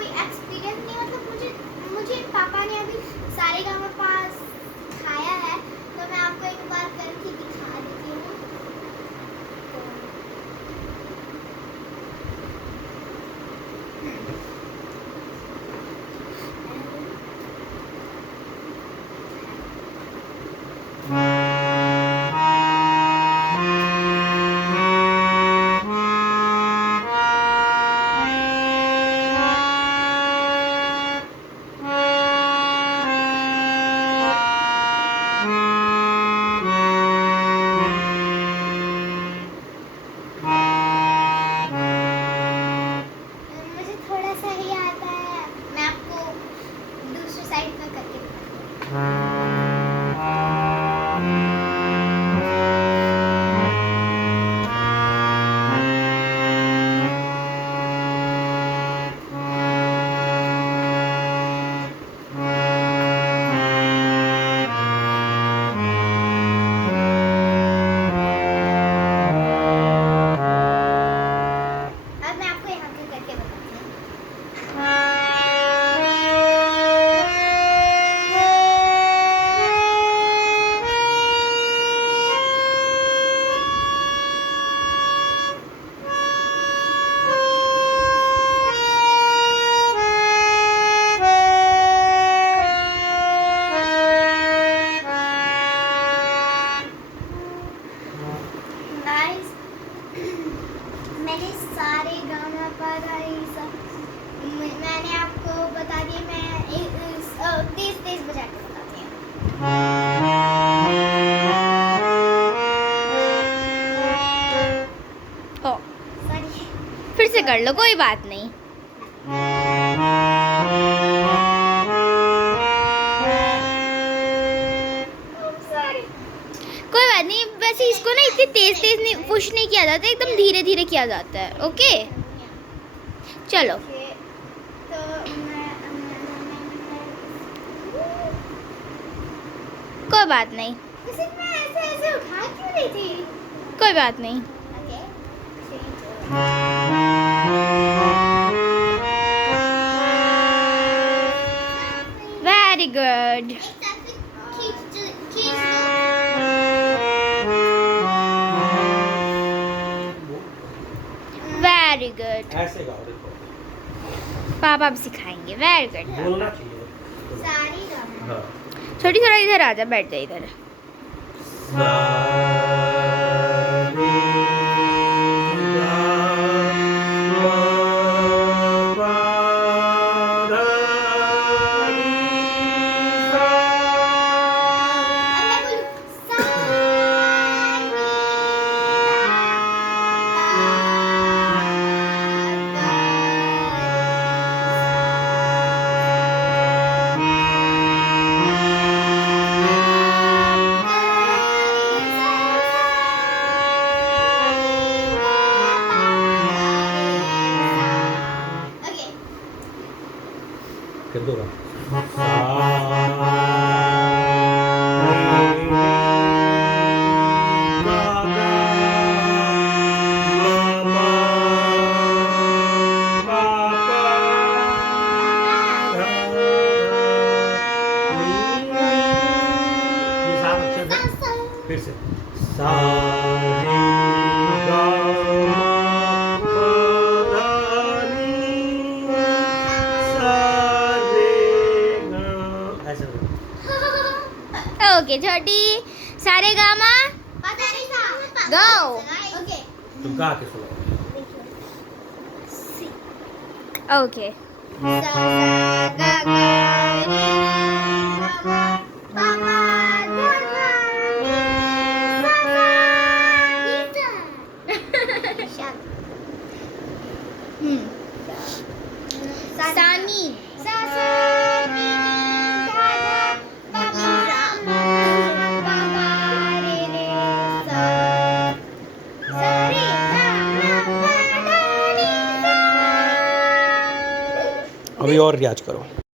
कोई एक्सपीरियंस नहीं, मतलब मुझे पापा ने अभी सारेगामापा खाया है, तो मैं आपको एक बार करके दिखा देती हूँ। मुझे थोड़ा सा ही आता है, मैं आपको दूसरी साइड में करके दिखाती हूँ। अब मैं आपको यहाँ पे करके बताती हूँ। गाइस, मैंने सारेगामापा का ये सब मैंने आपको बता दिया। मैं तेज तेज बजा के बताती हूँ। ओ, सॉरी, फिर से कर लो, कोई बात नहीं। सॉरी। कोई बात नहीं, वैसे इसको ना इतनी तेज तेज नहीं पुश नहीं किया जाता, एकदम धीरे धीरे किया जाता है। ओके, चलो। तो कोई बात नहीं, वैसे मैं ऐसे उठा क्यों रही थी? कोई बात नहीं। Very good. Very good. ऐसे गाओ, देखो पापा अब सिखाएंगे। Very good. बोलना चाहिए। सारेगामा। हाँ। छोटी थोड़ा इधर आ जा, बैठ जा इधर। कर दो फिर से सा रे गा मा पा धा नी सा रे गा, ऐसे ओके छोटी, सारेगामा गो। ओके। तुम गा के सुनाओ। ओके, सा सा गा गा रे गा मा पा पा धा धा सा सा सानी। सा सा नी धा धा पा पा मा रे रे सा सा रे गा मा पा धा नी सा। अभी और रियाज करो।